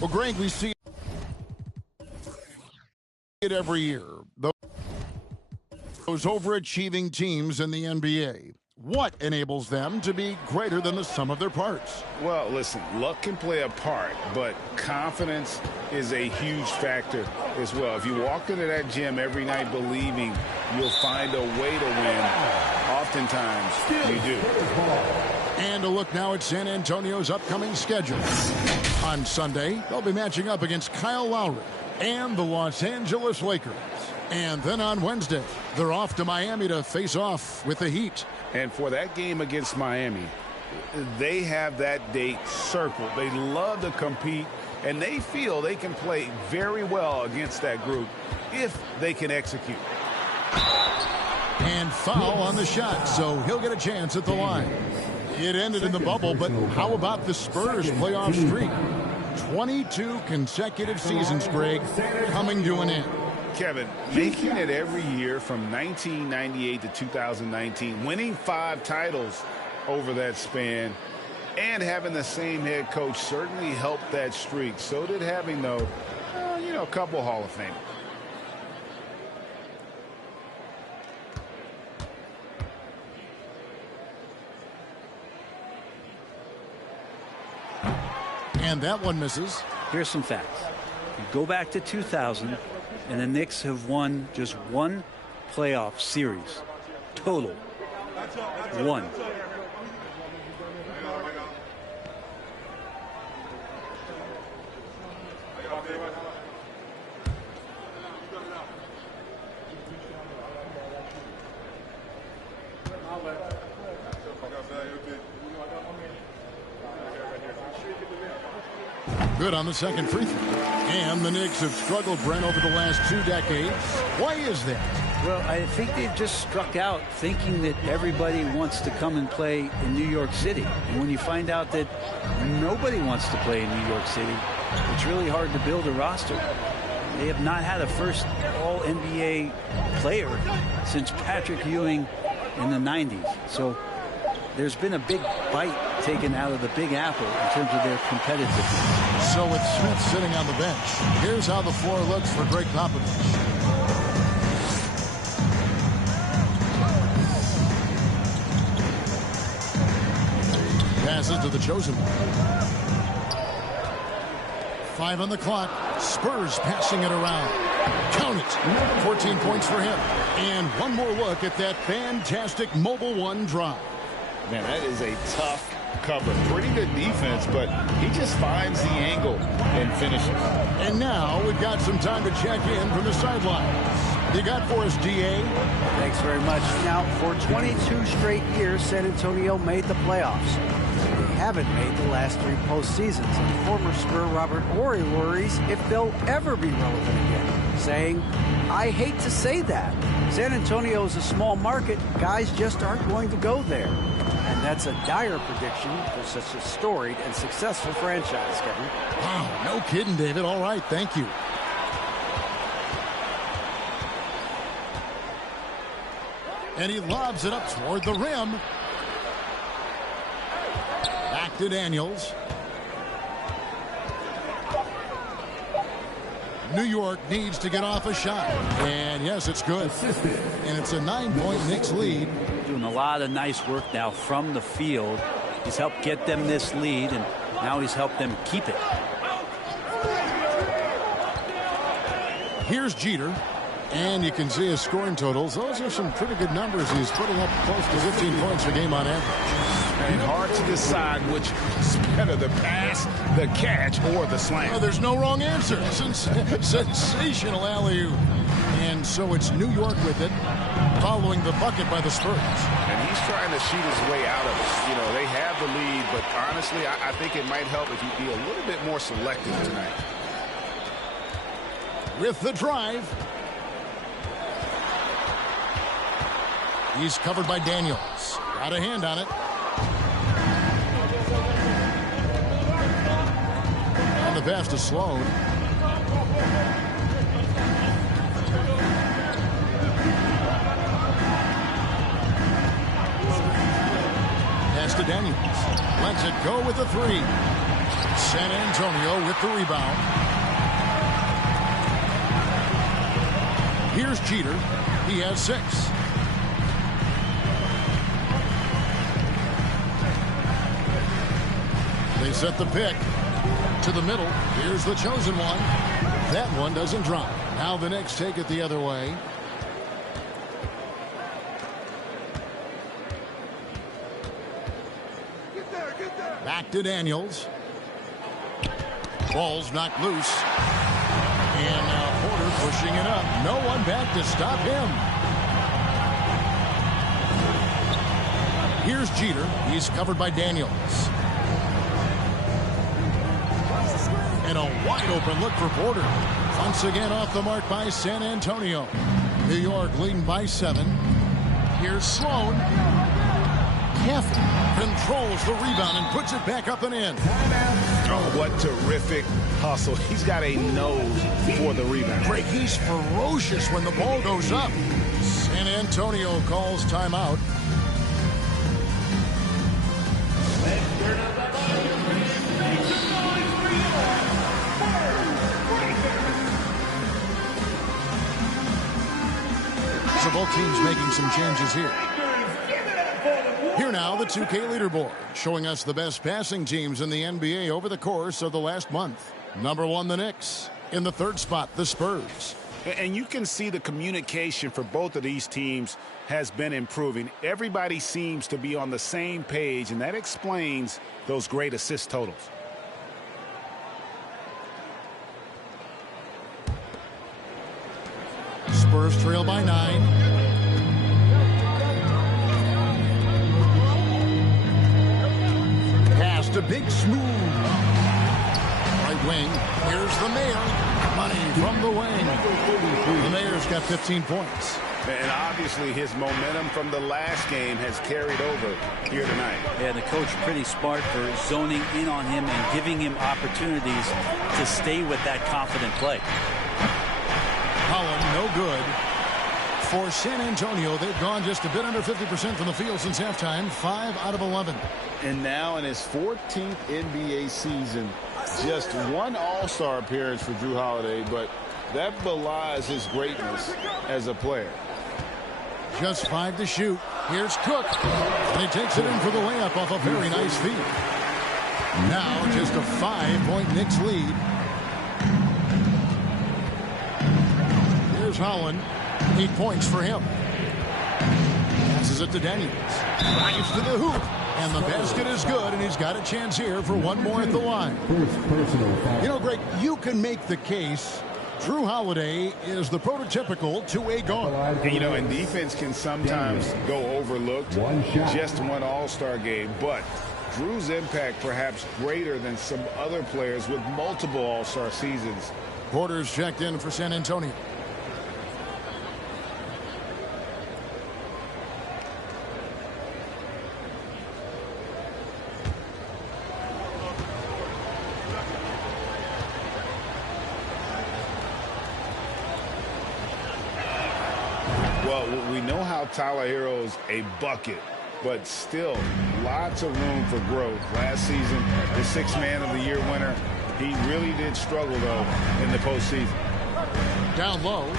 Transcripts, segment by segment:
Well, Greg, we see it every year. Those overachieving teams in the NBA. What enables them to be greater than the sum of their parts? Well, listen, luck can play a part, but confidence is a huge factor as well. If you walk into that gym every night believing you'll find a way to win, oftentimes you do. And a look now at San Antonio's upcoming schedule. On Sunday, they'll be matching up against Kyle Lowry and the Los Angeles Lakers. And then on Wednesday, they're off to Miami to face off with the Heat. And for that game against Miami, they have that date circled. They love to compete, and they feel they can play very well against that group if they can execute. And foul on the shot, so he'll get a chance at the line. It ended in the bubble, but how about the Spurs playoff streak? 22 consecutive seasons, Greg, coming to an end. Kevin, making it every year from 1998 to 2019, winning 5 titles over that span, and having the same head coach certainly helped that streak. So did having, though, a couple Hall of Famers. And that one misses. Here's some facts. You go back to 2000, and the Knicks have won just one playoff series. Total. One. Good on the second free throw. And the Knicks have struggled, Brent, over the last 2 decades. Why is that? Well, I think they've just struck out thinking that everybody wants to come and play in New York City. And when you find out that nobody wants to play in New York City, it's really hard to build a roster. They have not had a first All-NBA player since Patrick Ewing in the 90s. So there's been a big bite taken out of the Big Apple in terms of their competitiveness. So with Smith sitting on the bench, here's how the floor looks for Greg Popovich. Passes to the chosen one. 5 on the clock. Spurs passing it around. Count it. 14 points for him. And one more look at that fantastic Mobile One drive. Man, that is a tough cover. Pretty good defense, but he just finds the angle and finishes. And now we've got some time to check in from the sidelines. You got for us, DA? Thanks very much. Now, for 22 straight years, San Antonio made the playoffs. They haven't made the last 3 postseasons. And former Spur Robert Horry worries if they'll ever be relevant again, saying, I hate to say that. San Antonio is a small market. Guys just aren't going to go there. And that's a dire prediction for such a storied and successful franchise, Kevin. Wow, no kidding, David. All right, thank you. And he lobs it up toward the rim. Back to Daniels. New York needs to get off a shot. And yes, it's good. And it's a 9-point Knicks lead. Doing a lot of nice work now from the field. He's helped get them this lead, and now he's helped them keep it. Here's Jeter. And you can see his scoring totals. Those are some pretty good numbers. He's putting up close to 15 points a game on average. And hard to decide which is better, the pass, the catch, or the slam. Well, there's no wrong answer. Sensational alley-oop. And so it's New York with it, following the bucket by the Spurs. And he's trying to shoot his way out of it. You know, they have the lead, but honestly, I think it might help if you be a little bit more selective tonight. With the drive. He's covered by Daniels. Got a hand on it. And the pass to Sloan. Pass to Daniels. Lets it go with a 3. San Antonio with the rebound. Here's Jeter. He has 6. They set the pick to the middle. Here's the chosen one. That one doesn't drop. Now the Knicks take it the other way. Back to Daniels. Ball's knocked loose. And now Porter pushing it up. No one back to stop him. Here's Jeter. He's covered by Daniels. And a wide open look for Porter. Once again off the mark by San Antonio. New York leading by 7. Here's Sloan. Caffey controls the rebound and puts it back up and in. Oh, what terrific hustle. He's got a nose for the rebound. Greg, he's ferocious when the ball goes up. San Antonio calls timeout. So both teams making some changes here. Here now, the 2K leaderboard, showing us the best passing teams in the NBA over the course of the last month. Number 1, the Knicks. In the 3rd spot, the Spurs. And you can see the communication for both of these teams has been improving. Everybody seems to be on the same page, and that explains those great assist totals. Spurs trail by 9. A big smooth right wing. Here's the Mayor. Money from the wing. The Mayor's got 15 points. And obviously his momentum from the last game has carried over here tonight. Yeah, the coach pretty smart for zoning in on him and giving him opportunities to stay with that confident play. Holland, no good. For San Antonio, they've gone just a bit under 50% from the field since halftime. 5 out of 11. And now in his 14th NBA season, just 1 All-Star appearance for Jrue Holiday, but that belies his greatness as a player. Just 5 to shoot. Here's Cook. And he takes it in for the layup off a very nice feed. Now just a 5-point Knicks lead. Here's Holland. 8 points for him. Passes it to Daniels. Drives to the hoop. And the basket is good, and he's got a chance here for 1 more at the line. You know, Greg, you can make the case Jrue Holiday is the prototypical two-way guard. And, you know, and defense can sometimes go overlooked. Just 1 All-Star game, but Jrue's impact perhaps greater than some other players with multiple All-Star seasons. Porter's checked in for San Antonio. We know how Tyler Hero's a bucket, but still lots of room for growth. Last season, the 6th Man of the Year winner, he really did struggle, though, in the postseason. Down low.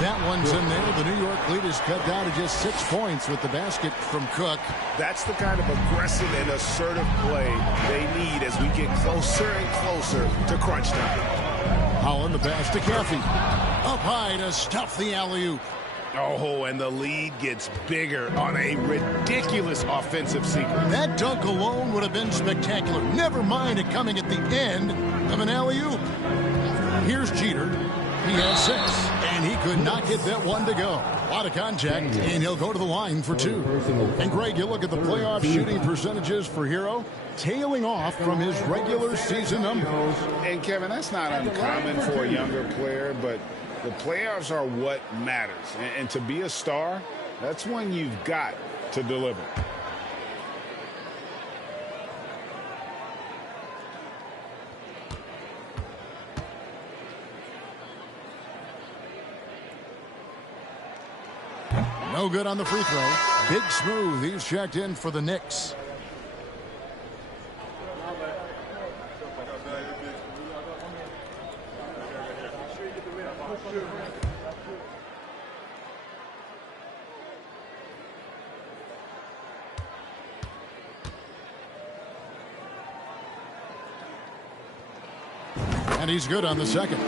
That one's in there. The New York lead is cut down to just 6 points with the basket from Cook. That's the kind of aggressive and assertive play they need as we get closer and closer to crunch time. Holland, the pass to Caffey. Up high to stuff the alley-oop. Oh, and the lead gets bigger on a ridiculous offensive sequence. That dunk alone would have been spectacular. Never mind it coming at the end of an alley-oop. Here's Jeter. He has 6, and he could not get that one to go. A lot of contact, and he'll go to the line for 2. And, Greg, you look at the playoff shooting percentages for Hero, tailing off from his regular season numbers. And, Kevin, that's not uncommon for a younger player, but the playoffs are what matters. And to be a star, that's when you've got to deliver. No good on the free throw. Big Smooth, he's checked in for the Knicks. And he's good on the second.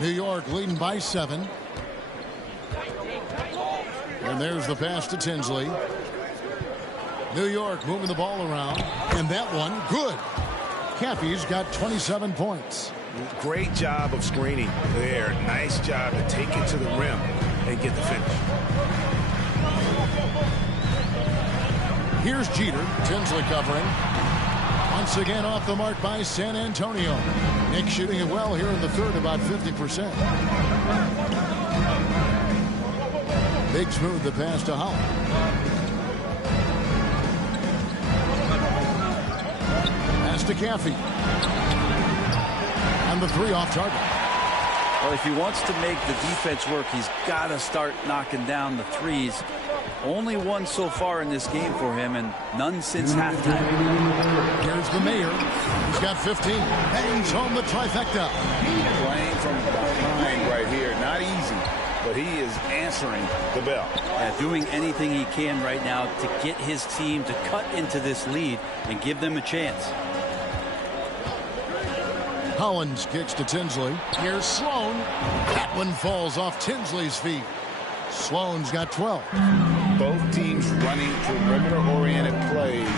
New York leading by 7. And there's the pass to Tinsley. New York moving the ball around. And that one, good. Caffey's got 27 points. Great job of screening there. Nice job to take it to the rim and get the finish. Here's Jeter. Tinsley covering. Once again off the mark by San Antonio. Knicks shooting it well here in the third, about 50%. Big smooth the pass to Holland. Pass to Caffey. And the 3 off target. Well, if he wants to make the defense work, he's got to start knocking down the threes. Only one so far in this game for him, and none since halftime. Here's the mayor. He's got 15. Bangs home the trifecta. Playing from behind right here. Not easy, but he is answering the bell. Yeah, doing anything he can right now to get his team to cut into this lead and give them a chance. Hollins kicks to Tinsley. Here's Sloan. That one falls off Tinsley's feet. Sloan's got 12. Both teams running perimeter-oriented plays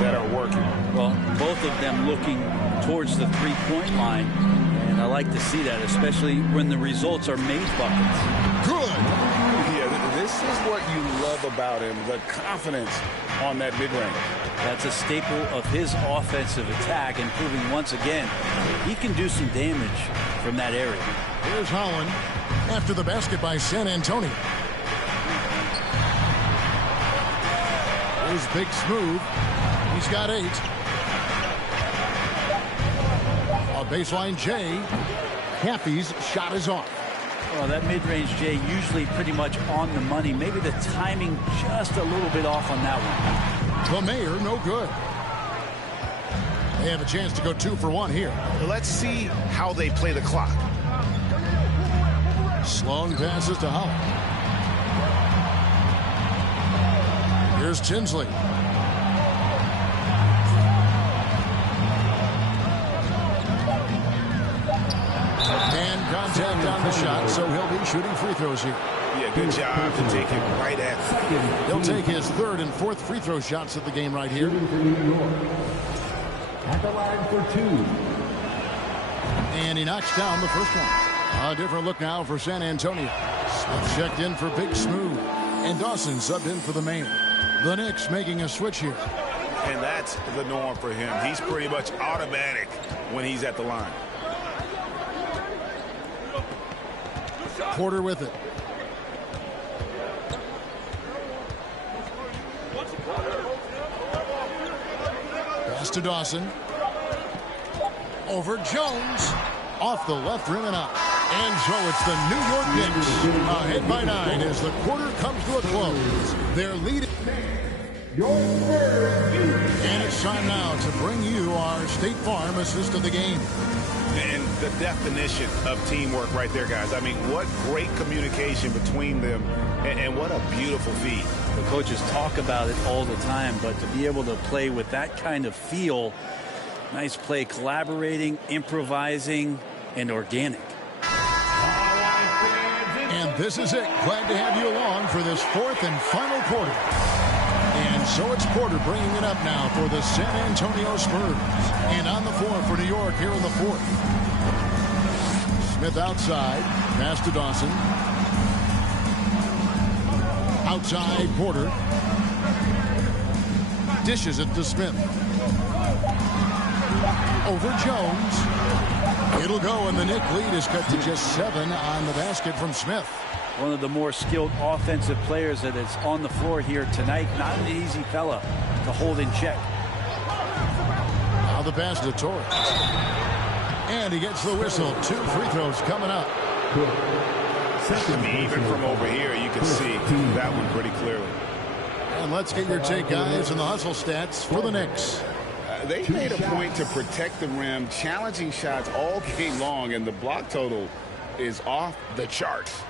that are working. Well, both of them looking towards the three-point line, and I like to see that, especially when the results are made buckets. Good. Yeah, this is what you love about him, the confidence on that mid-range. That's a staple of his offensive attack, and proving once again he can do some damage from that area. Here's Holland after the basket by San Antonio. Here's Big Smooth. He's got 8. A baseline J. Caffey's shot is off. Well, that mid-range J usually pretty much on the money. Maybe the timing just a little bit off on that one. The mayor, no good. They have a chance to go 2 for 1 here. Let's see how they play the clock. Sloan passes to Holland. Here's Tinsley. And contact on the shot, so he'll be shooting free throws here. Yeah, good job to take it right at him. He'll take his 3rd and 4th free throw shots of the game right here. At the line for 2. And he knocks down the first one. A different look now for San Antonio. Smith checked in for Big Smooth. And Dawson subbed in for the mayor. The Knicks making a switch here. And that's the norm for him. He's pretty much automatic when he's at the line. Porter with it. Pass to Dawson. Over Jones. Off the left rim and out. And so it's the New York Knicks ahead by 9 as the quarter comes to a close. They're leading. And it's time now to bring you our State Farm assist of the game. And the definition of teamwork right there, guys. I mean, what great communication between them, and what a beautiful feat. The coaches talk about it all the time, but to be able to play with that kind of feel, nice play, collaborating, improvising, and organic. And this is it. Glad to have you along for this 4th and final quarter. And so it's Porter bringing it up now for the San Antonio Spurs. And on the floor for New York here in the 4th. Smith outside. Pass to Dawson. Outside Porter. Dishes it to Smith. Over Jones. It'll go, and the Knicks lead is cut to just 7 on the basket from Smith. One of the more skilled offensive players that is on the floor here tonight. Not an easy fella to hold in check. Now the pass to Torres. And he gets the whistle. 2 free throws coming up. I mean, even from over here, you can see that one pretty clearly. And let's get your take, guys, on the hustle stats for the Knicks. They made a point to protect the rim, challenging shots all game long, and the block total is off the charts.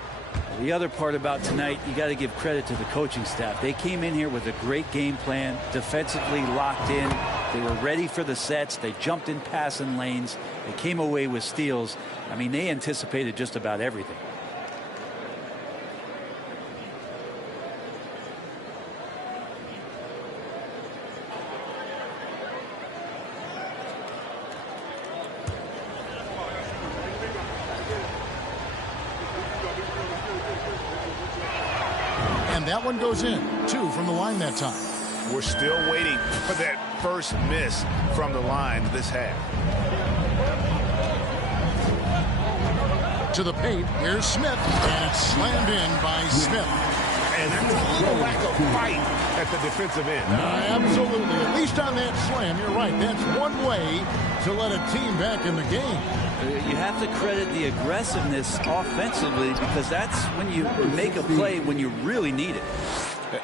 The other part about tonight, you got to give credit to the coaching staff. They came in here with a great game plan, defensively locked in. They were ready for the sets. They jumped in passing lanes. They came away with steals. I mean, they anticipated just about everything. That one goes in. 2 from the line that time. We're still waiting for that first miss from the line this half. To the paint. Here's Smith. And it's slammed in by Smith. And that's a little lack of fight at the defensive end. Absolutely. At least on that slam, you're right. That's one way to let a team back in the game. You have to credit the aggressiveness offensively, because that's when you make a play when you really need it.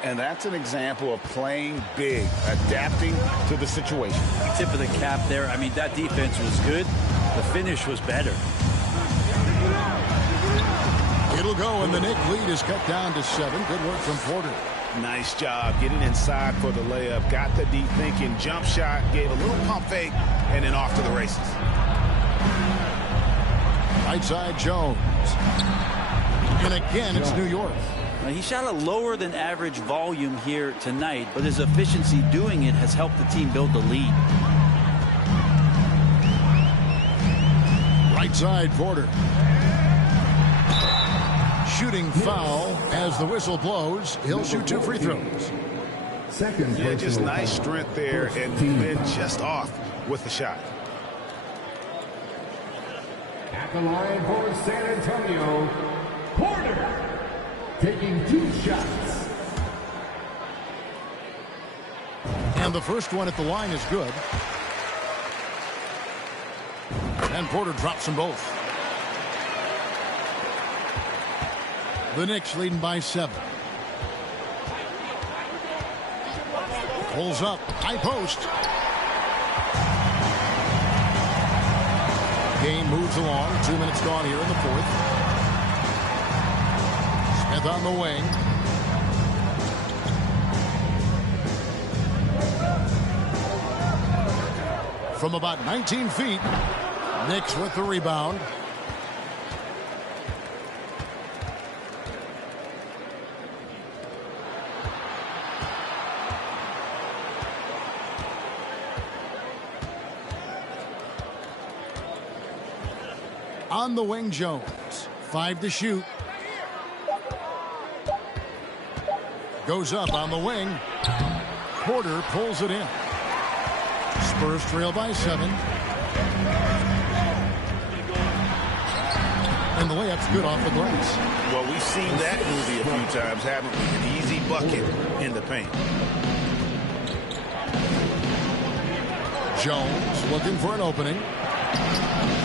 And that's an example of playing big, adapting to the situation. Tip of the cap there. I mean, that defense was good. The finish was better. It'll go, and the Knicks lead is cut down to 7. Good work from Porter. Nice job getting inside for the layup. Got the deep thinking jump shot, gave a little pump fake, and then off to the races. Right side, Jones. And again, it's New York. Now, he shot a lower than average volume here tonight, but his efficiency doing it has helped the team build the lead. Right side, Porter. Shooting foul as the whistle blows. He'll shoot 2 free throws. Yeah, just nice strength there, and been just off with the shot. At the line for San Antonio, Porter, taking 2 shots. And the first one at the line is good. And Porter drops them both. The Knicks leading by 7. Pulls up, high post. Game moves along. 2 minutes gone here in the 4th. Smith on the wing. From about 19 feet, Knicks with the rebound. On the wing, Jones. 5 to shoot. Goes up on the wing. Porter pulls it in. Spurs trail by 7. And the layup's good off the glass. Well, we've seen that movie a few times, haven't we? An easy bucket in the paint. Jones looking for an opening.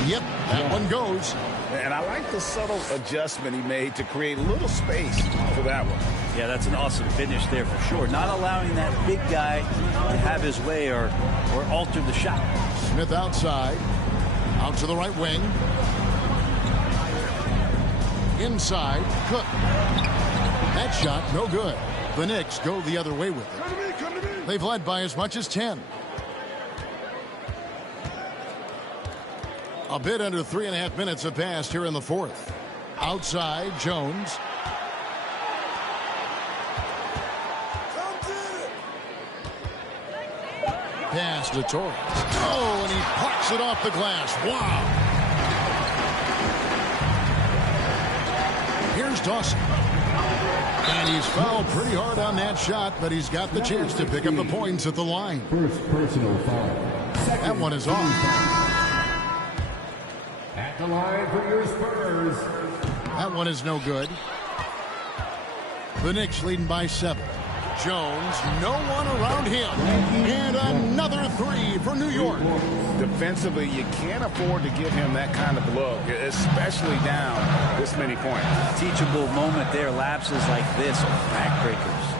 Yep, that one goes. And I like the subtle adjustment he made to create a little space for that one. Yeah, that's an awesome finish there for sure. Not allowing that big guy to have his way or alter the shot. Smith outside. Out to the right wing. Inside, Cook. That shot, no good. The Knicks go the other way with it. They've led by as much as 10. A bit under 3.5 minutes have passed here in the 4th. Outside, Jones. Pass to Torres. Oh, and he parks it off the glass. Wow. Here's Dawson. And he's fouled pretty hard on that shot, but he's got the chance to pick up the points at the line. First personal foul. That one is off. At the line for your Spurs. That one is no good. The Knicks leading by 7. Jones, no one around him. And another 3 for New York. Defensively, you can't afford to give him that kind of look, especially down this many points. Teachable moment there. Lapses like this are backbreakers.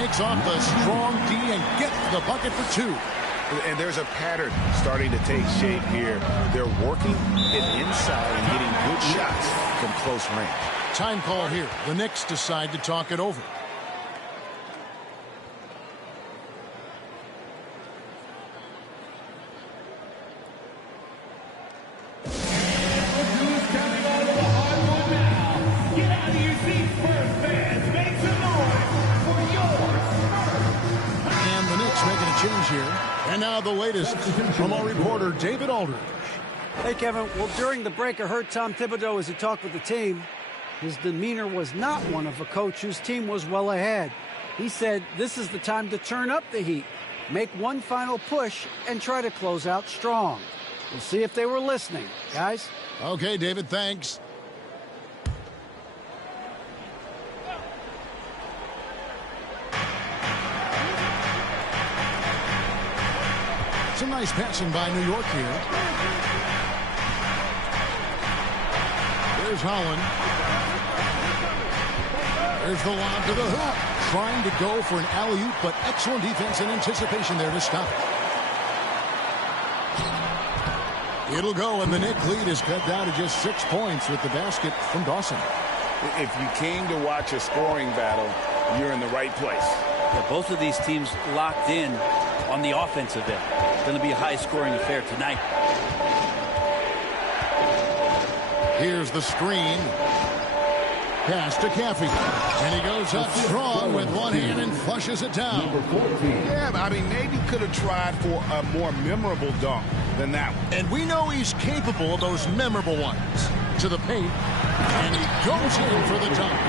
Shakes off the strong D and gets the bucket for 2. And there's a pattern starting to take shape here. They're working it inside and getting good shots from close range. Time call here. The Knicks decide to talk it over. Change here. And now the latest from our reporter, David Aldridge. Hey, Kevin. Well, during the break, I heard Tom Thibodeau as he talked with the team. His demeanor was not one of a coach whose team was well ahead. He said this is the time to turn up the heat, make one final push, and try to close out strong. We'll see if they were listening, guys. Okay, David, thanks. Some nice passing by New York here. There's Holland. There's the lob to the hoop. Trying to go for an alley-oop, but excellent defense and anticipation there to stop it. It'll go, and the Knicks lead is cut down to just 6 points with the basket from Dawson. If you came to watch a scoring battle, you're in the right place. Yeah, both of these teams locked in on the offensive end. It's going to be a high-scoring affair tonight. Here's the screen. Pass to Caffey. And he goes up strong with one hand and flushes it down. Yeah, I mean, maybe could have tried for a more memorable dunk than that one. And we know he's capable of those memorable ones. To the paint. And he goes in for the dunk.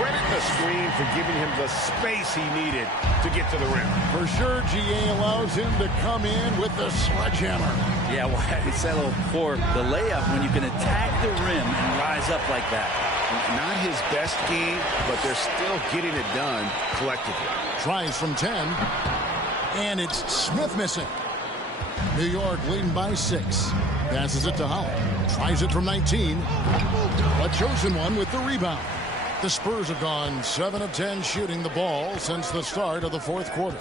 Credit the screen for giving him the space he needed to get to the rim. For sure, GA allows him to come in with the sledgehammer. Yeah, well, I settle for the layup when you can attack the rim and rise up like that. Not his best game, but they're still getting it done collectively. Tries from 10. And it's Smith missing. New York leading by 6. Passes it to Holland. Tries it from 19. A chosen one with the rebound. The Spurs have gone 7 of 10 shooting the ball since the start of the fourth quarter.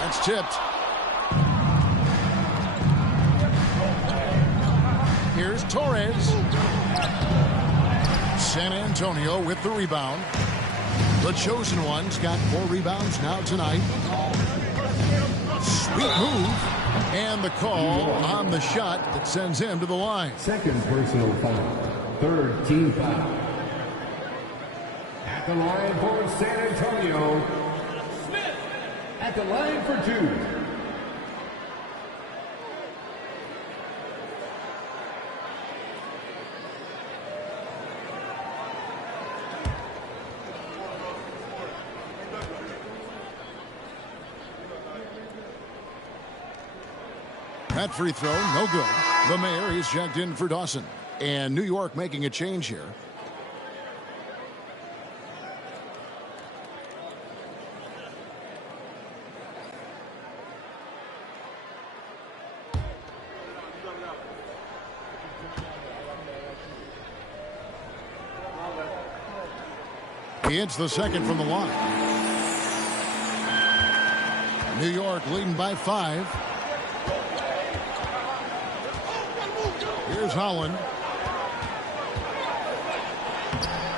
That's tipped. Here's Torres. San Antonio with the rebound. The chosen one's got 4 rebounds now tonight. Sweet move. And the call on the shot that sends him to the line. Second personal foul. Third team foul. At the line for San Antonio. Smith. At the line for 2. That free throw, no good. The Mayor is checked in for Dawson. And New York making a change here. He hits the second from the line. New York leading by 5. Here's Holland.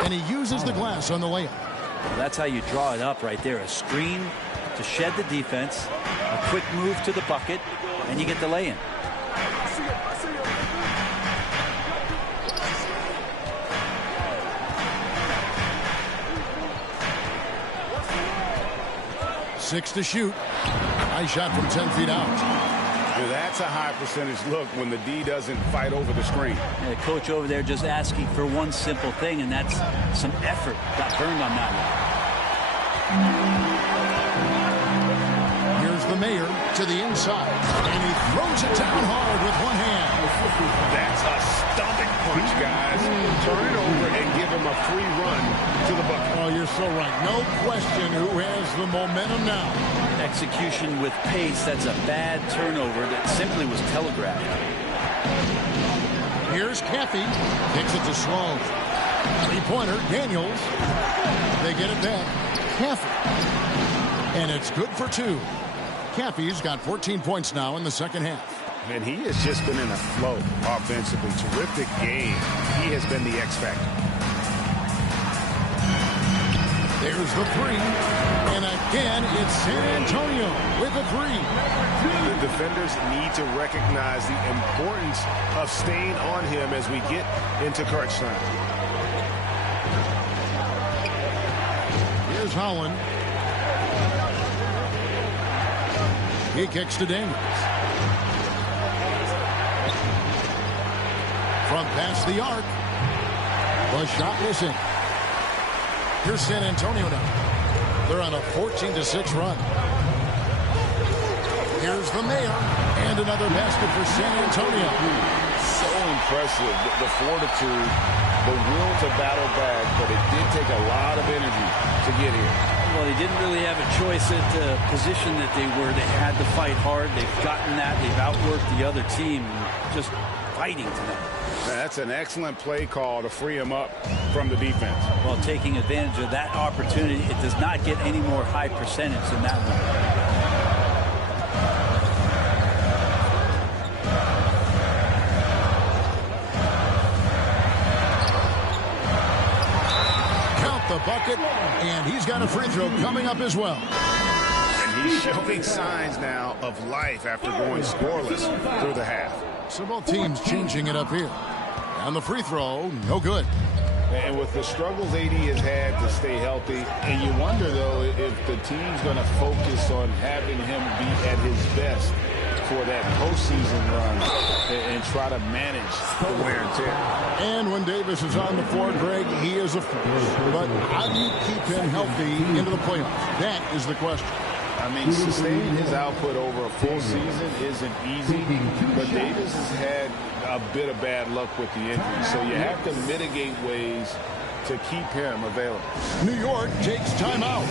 And he uses the glass on the layup. Well, that's how you draw it up right there. A screen to shed the defense, a quick move to the bucket, and you get the lay-in. Six to shoot. Nice shot from 10 feet out. That's a high percentage look when the D doesn't fight over the screen. And the coach over there just asking for one simple thing, and that's some effort. Got burned on that one. Here's the Mayor to the inside, and he throws it down hard with one hand. That's a stomach punch, guys. Turn it over and give him a free run to the bucket. Oh, you're so right. No question who has the momentum now. Execution with pace. That's a bad turnover that simply was telegraphed. Here's Caffey. Kicks it to Sloan. Three-pointer, Daniels. They get it back. Caffey. And it's good for 2. Caffey's got 14 points now in the second half. And he has just been in a flow offensively. Terrific game. He has been the X factor. There's the 3. And again, it's San Antonio with a 3. The defenders need to recognize the importance of staying on him as we get into crunch time. Here's Holland. He kicks to Daniels. From past the arc. The shot missing. Here's San Antonio now. They're on a 14-6 run. Here's the Mayor. And another basket for San Antonio. So impressive. The fortitude, the will to battle back, but it did take a lot of energy to get here. Well, they didn't really have a choice at the position that they were. They had to fight hard. They've gotten that. They've outworked the other team, just fighting to them. That's an excellent play call to free him up from the defense. Well, taking advantage of that opportunity, it does not get any more high percentage than that one. Count the bucket, and he's got a free throw coming up as well. And he's showing signs now of life after going scoreless through the half. So both teams changing it up here. And the free throw, no good. And with the struggles AD has had to stay healthy, and you wonder, though, if the team's going to focus on having him be at his best for that postseason run and try to manage the wear and tear. And when Davis is on the floor, Greg, he is a force. But how do you keep him healthy into the playoffs? That is the question. I mean, sustaining his output over a full season isn't easy, but Davis has had a bit of bad luck with the injury, so you have to mitigate ways to keep him available. New York takes timeout.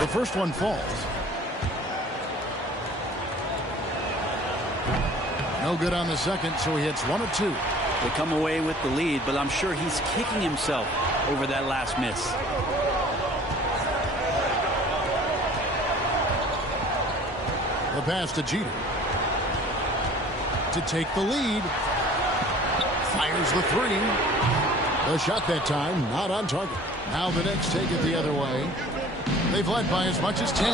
The first one falls. No good on the second, so he hits 1 of 2. They come away with the lead, but I'm sure he's kicking himself over that last miss. The pass to Jeter. To take the lead. Fires the 3. The shot that time, not on target. Now the Knicks take it the other way. They've led by as much as 10.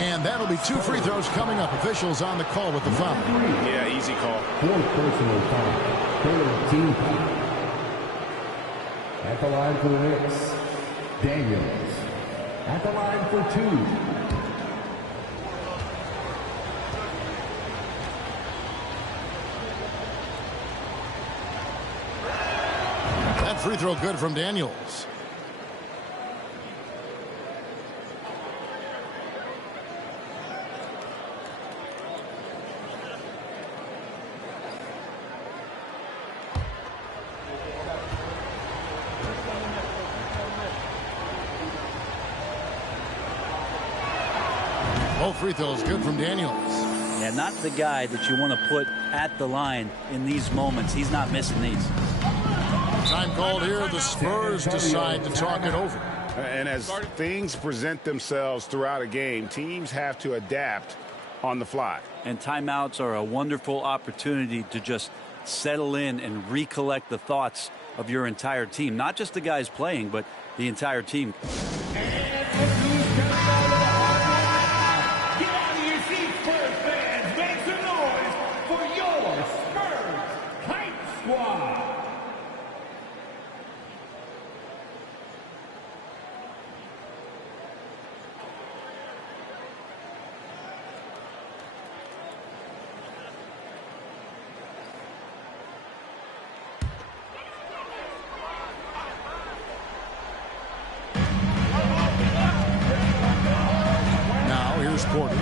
And that'll be 2 free throws coming up. Officials on the call with the foul. Yeah, easy call. 4th personal foul. 3rd team foul. At the line for the Knicks, Daniels. At the line for 2. That free throw good from Daniels. Both free throws good from Daniels. Yeah, not the guy that you want to put at the line in these moments. He's not missing these. Time called here. The Spurs decide to talk it over. And as things present themselves throughout a game, teams have to adapt on the fly. And timeouts are a wonderful opportunity to just settle in and recollect the thoughts of your entire team. Not just the guys playing, but the entire team. Porter.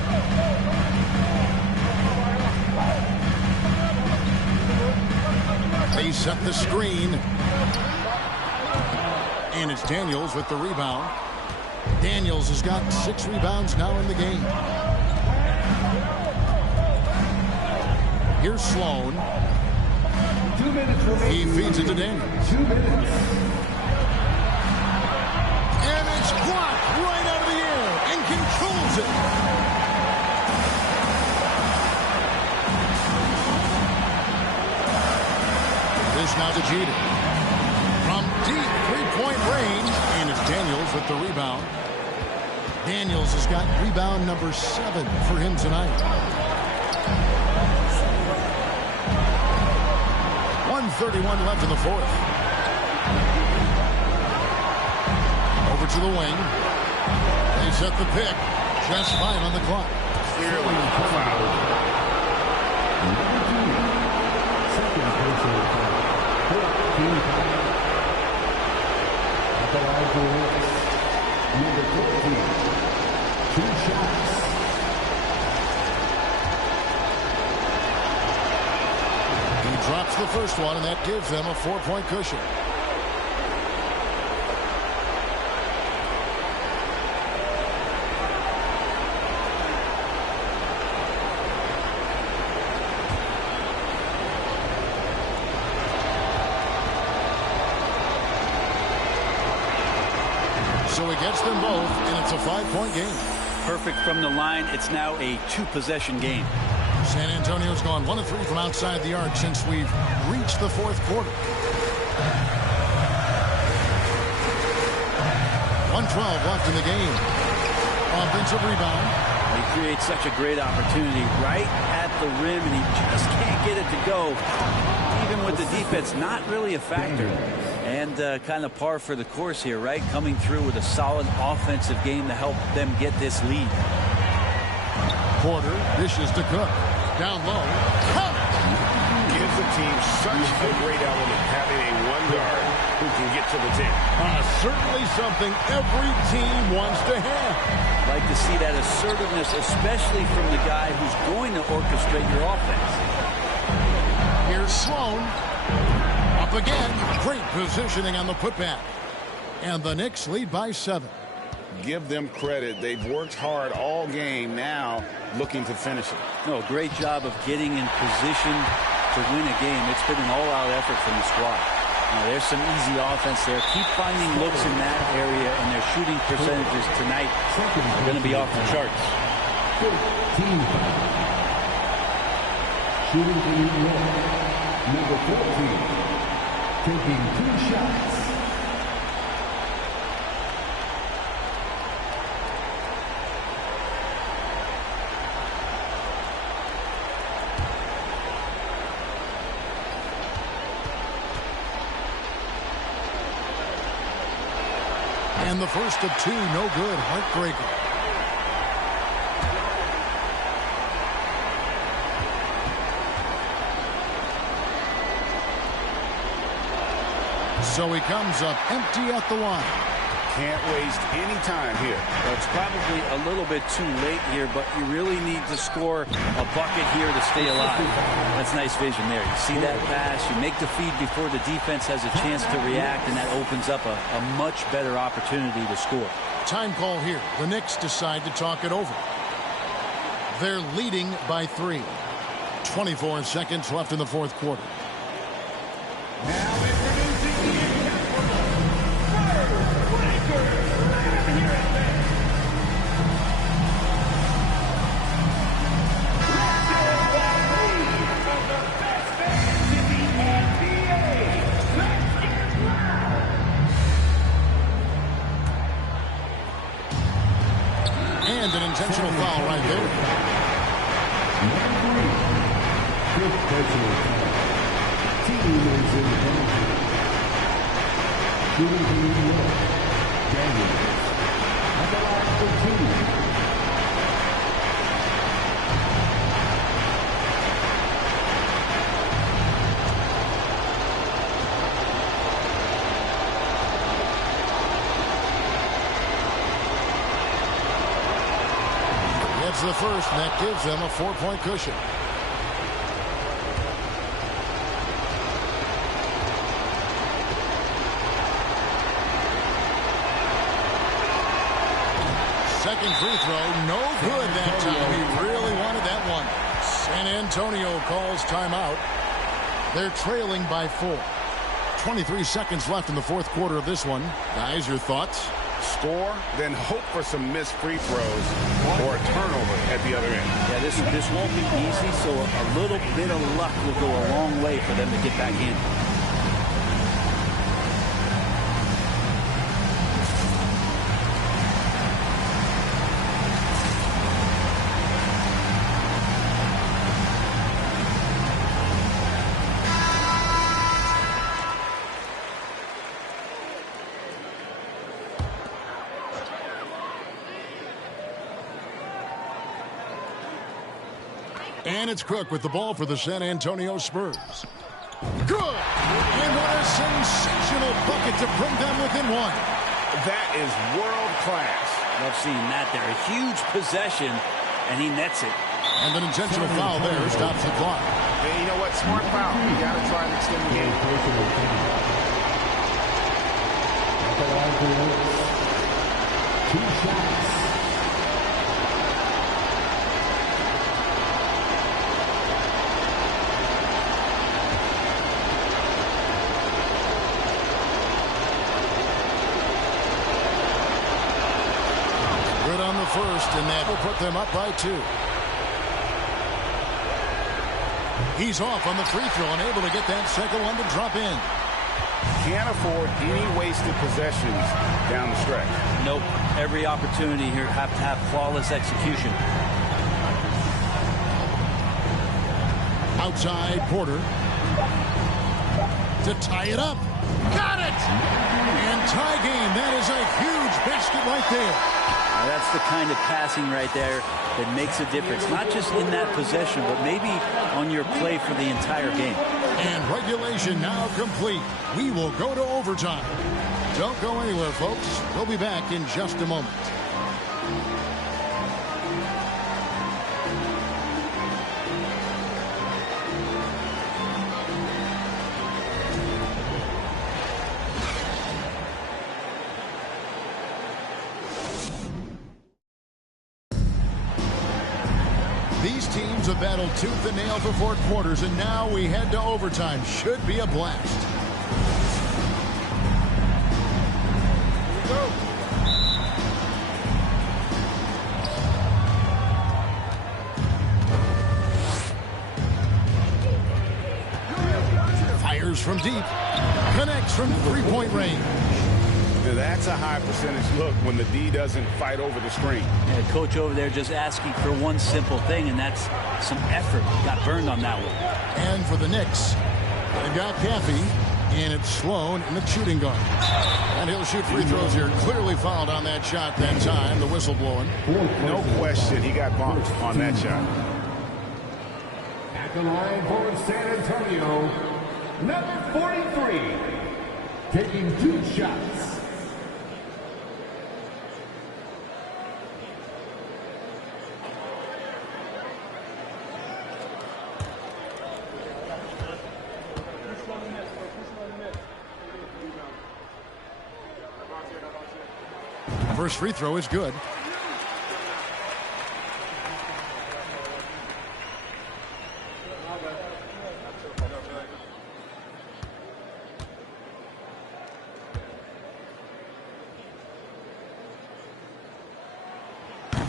They set the screen. And it's Daniels with the rebound. Daniels has got 6 rebounds now in the game. Here's Sloan. 2 minutes remaining. He feeds it to Daniels. 2 minutes. And it's blocked right out of the air and controls it. This now to Jeter. From deep three-point range, and it's Daniels with the rebound. Daniels has got rebound number 7 for him tonight. 1:31 left in the fourth. Over to the wing. They set the pick. Just 5 on the clock. Clearly fouled. Second personal foul. 14 foul. At the line for Knicks, number 14. 2 shots. He drops the first one, and that gives them a 4-point cushion. So he gets them both, and it's a 5-point game. Perfect from the line. It's now a 2-possession game. San Antonio's gone 1 of 3 from outside the arc since we've reached the fourth quarter. 1:12 left in the game. Offensive rebound. He creates such a great opportunity right at the rim, and he just can't get it to go. Even with the defense, not really a factor. And kind of par for the course here, right? Coming through with a solid offensive game to help them get this lead. Porter dishes to Cook. Down low. Cook! Gives the team such a great element having a one guard who can get to the tip. Certainly something every team wants to have. Like to see that assertiveness, especially from the guy who's going to orchestrate your offense. Here's Sloan. Up again. Great positioning on the putback. And the Knicks lead by 7. Give them credit. They've worked hard all game, now looking to finish it. No, great job of getting in position to win a game. It's been an all-out effort from the squad. Now, there's some easy offense there. Keep finding looks in that area, and their shooting percentages tonight are going to be off the charts. 15 foul. Shooting for New York, number 14. Taking 2 shots. And the first of 2, no good. Heartbreaker. So he comes up empty at the line. Can't waste any time here. Well, it's probably a little bit too late here, but you really need to score a bucket here to stay alive. That's nice vision there. You see that pass, you make the feed before the defense has a chance to react, and that opens up a much better opportunity to score. Time call here. The Knicks decide to talk it over. They're leading by 3. 24 seconds left in the fourth quarter. Now introducing the Spurs Lakers. Here at the of the best fans in the NBA. Let's get loud. And an intentional foul right there. Number 3. Fifth personal foul. Team is in penalty. Shooting for New York, Daniels. At the line for 2. Gets the first, and that gives them a 4-point cushion. second free throw. No good that time. He really wanted that one. San Antonio calls timeout. They're trailing by 4. 23 seconds left in the fourth quarter of this one. Guys, your thoughts? Score, then hope for some missed free throws or a turnover at the other end. Yeah, this won't be easy, so a little bit of luck will go a long way for them to get back in. And it's Cook with the ball for the San Antonio Spurs. Good! And what a sensational bucket to bring them within one. That is world class. Love seeing that there. A huge possession, and he nets it. And an intentional foul there stops the clock. Hey, you know what? Smart foul. You got to try and extend the game. 2 shots. Good on the first, and that will put them up by 2. He's off on the free throw and able to get that second one to drop in. Can't afford any wasted possessions down the stretch. Nope. Every opportunity here have to have flawless execution. Outside Porter to tie it up. Got it! And tie game. That is a huge basket right there. Now that's the kind of passing right there that makes a difference. Not just in that possession, but maybe on your play for the entire game. And regulation now complete. We will go to overtime. Don't go anywhere, folks. We'll be back in just a moment. These teams have battled tooth and nail for 4 quarters, and now we head to overtime. Should be a blast. Here we go. Fires from deep. Connects from three-point range. That's a high percentage look when the D doesn't fight over the screen. Yeah, coach over there just asking for one simple thing, and that's some effort. Got burned on that one. And for the Knicks, they've got Caffey, and it's Sloan in the shooting guard. And he'll shoot free throws here. Clearly fouled on that shot that time. The whistle blowing. No question, he got bumped on that shot. At the line for San Antonio, number 43, taking 2 shots. First free throw is good.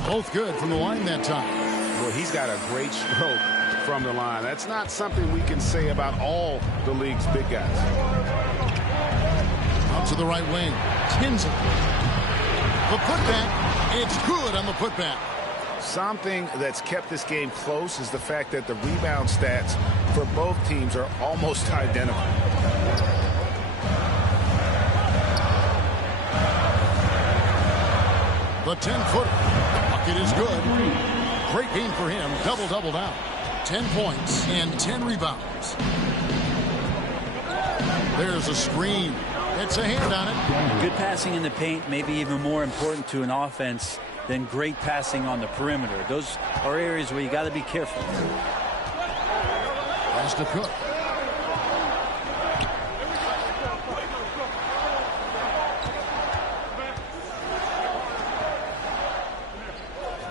Both good from the line that time. Well, he's got a great stroke from the line. That's not something we can say about all the league's big guys. Out to the right wing. Tinsley. The putback. It's good on the putback. Something that's kept this game close is the fact that the rebound stats for both teams are almost identical. The 10-footer. Bucket is good. Great game for him. Double-double down. 10 points and 10 rebounds. There's a screen. It's a hand on it. Good passing in the paint, maybe even more important to an offense than great passing on the perimeter. Those are areas where you got to be careful. Pass to Cook.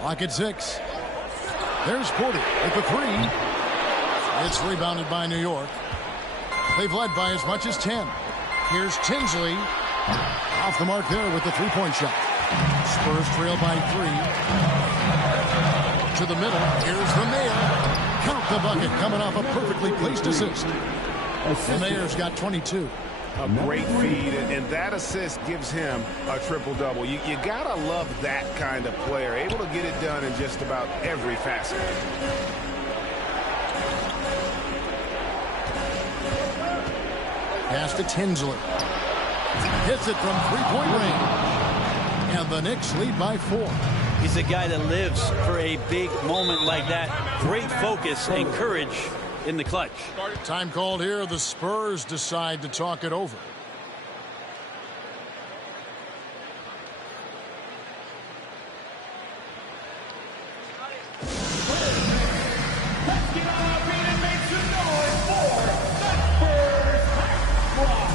Clock at 6. There's Porter with the 3. It's rebounded by New York. They've led by as much as 10. Here's Tinsley. Off the mark there with the three-point shot. Spurs trail by 3. To the middle. Here's the Mayor. Count the bucket coming off a perfectly placed assist. The Mayor's got 22. A great feed, and that assist gives him a triple-double. You gotta love that kind of player, able to get it done in just about every facet. Pass to Tinsley. Hits it from three-point range. And the Knicks lead by 4. He's a guy that lives for a big moment like that. Great focus and courage in the clutch. Time called here. The Spurs decide to talk it over. Let's get on our feet and make some noise for the Spurs Squad.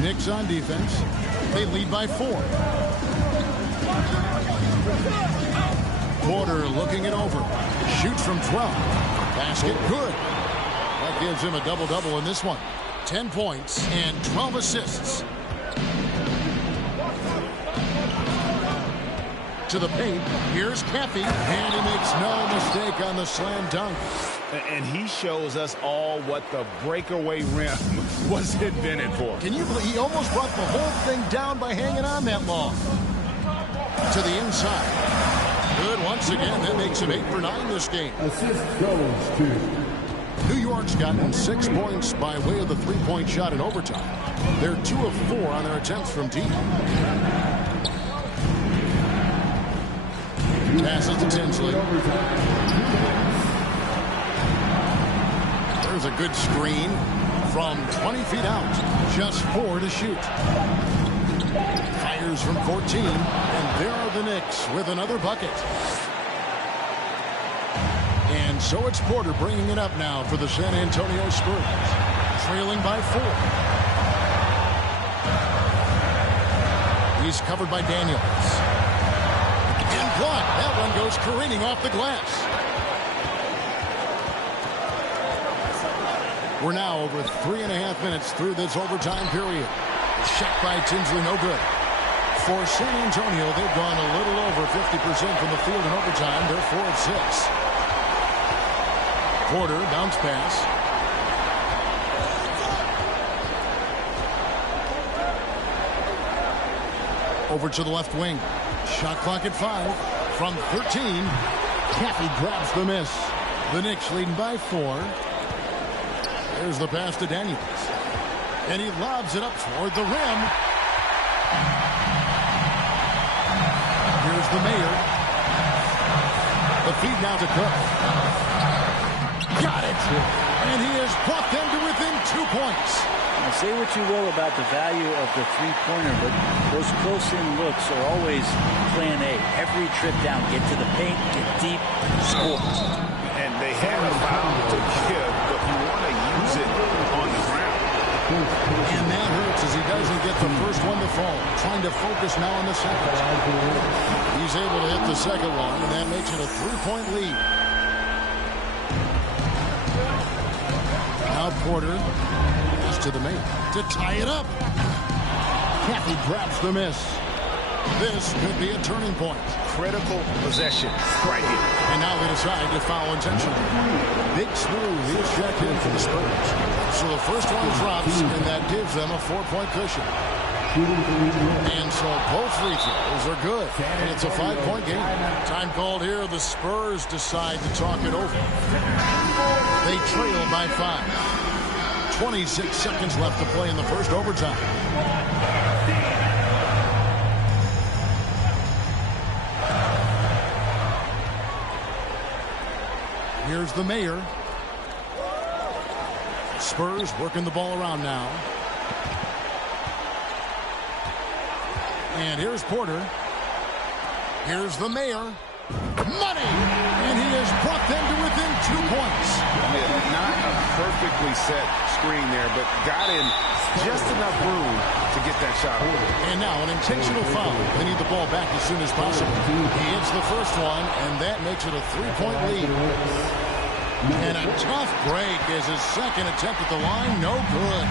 Knicks on defense. They lead by 4. Porter looking it over. Shoots from 12. Basket good. That gives him a double-double in this one. 10 points and 12 assists. To the paint. Here's Caffey. And he makes no mistake on the slam dunk. And he shows us all what the breakaway rim was invented for. Can you believe he almost brought the whole thing down by hanging on that long? To the inside. Good once again. That makes him 8 for 9 this game. Assist goes to New York's gotten 6 points by way of the three-point shot in overtime. They're 2 of 4 on their attempts from deep. Passes to Tinsley. There's a good screen from 20 feet out. Just 4 to shoot. Fires from 14. And there are the Knicks with another bucket. And so it's Porter bringing it up now for the San Antonio Spurs. Trailing by 4. He's covered by Daniels. And blocked. That one goes careening off the glass. We're now over 3.5 minutes through this overtime period. Shot by Tinsley, no good. For San Antonio, they've gone a little over 50% from the field in overtime. They're 4 of 6. Porter, bounce pass. Over to the left wing. Shot clock at 5. From 13. Caffey grabs the miss. The Knicks leading by 4. There's the pass to Daniels. And he lobs it up toward the rim. Here's the Mayor. The feed now to Cook. Got it. And he has brought them to within 2 points. Now, say what you will about the value of the three-pointer, but those close-in looks are always plan A. Every trip down, get to the paint, get deep, score. And they have a foul to give, but you want to use it on the ground. And that hurts as he doesn't get the first one to fall. Trying to focus now on the second. He's able to hit the second one, and that makes it a 3-point lead. Now Porter is to the main to tie it up. Caffey grabs the miss. This could be a turning point. Critical possession right here. And now they decide to foul intentionally. Big smooth. Here's checked in for the Spurs. So the first one drops, and that gives them a 4-point cushion. And so both free throws are good. And it's a 5-point game. Time called here. The Spurs decide to talk it over. They trail by 5. 26 seconds left to play in the first overtime. Here's the mayor. Spurs working the ball around now. And here's Porter. Here's the mayor. Money! And he has brought them to within 2 points. Yeah, not a perfectly set screen there, but got in just enough room to get that shot away. And now an intentional foul. They need the ball back as soon as possible. He hits the first one, and that makes it a 3-point lead. And a tough break is his second attempt at the line. No good.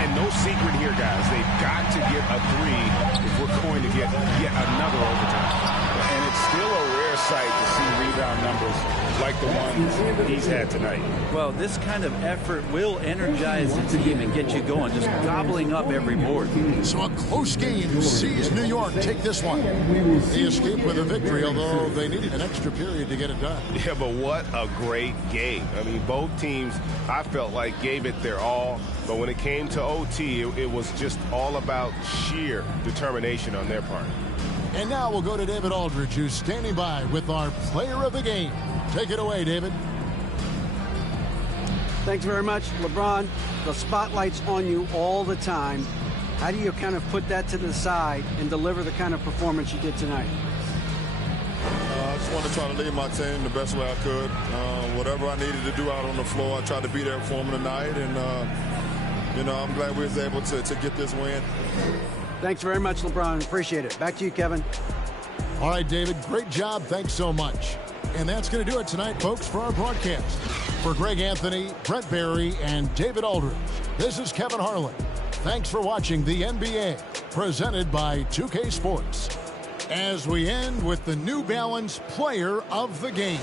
And no secret here, guys. They've got to get a three if we're going to get yet another overtime. And it's still a rare sight to see rebound numbers like the ones he's had tonight. Well, this kind of effort will energize the team and get you going, just gobbling up every board. So a close game sees New York take this one. They escaped with a victory, although they needed an extra period to get it done. Yeah, but what a great game. I mean, both teams, I felt like, gave it their all. But when it came to OT, it was just all about sheer determination on their part. And now we'll go to David Aldridge, who's standing by with our player of the game. Take it away, David. Thanks very much, LeBron. The spotlight's on you all the time. How do you kind of put that to the side and deliver the kind of performance you did tonight? I just wanted to try to lead my team the best way I could. Whatever I needed to do out on the floor, I tried to be there for them tonight. And, I'm glad we was able to get this win. Thanks very much, LeBron. Appreciate it. Back to you, Kevin. All right, David, great job. Thanks so much. And that's going to do it tonight, folks, for our broadcast. For Greg Anthony, Brett Barry, and David Aldridge, this is Kevin Harlan. Thanks for watching the NBA, presented by 2K Sports. As we end with the New Balance Player of the Game.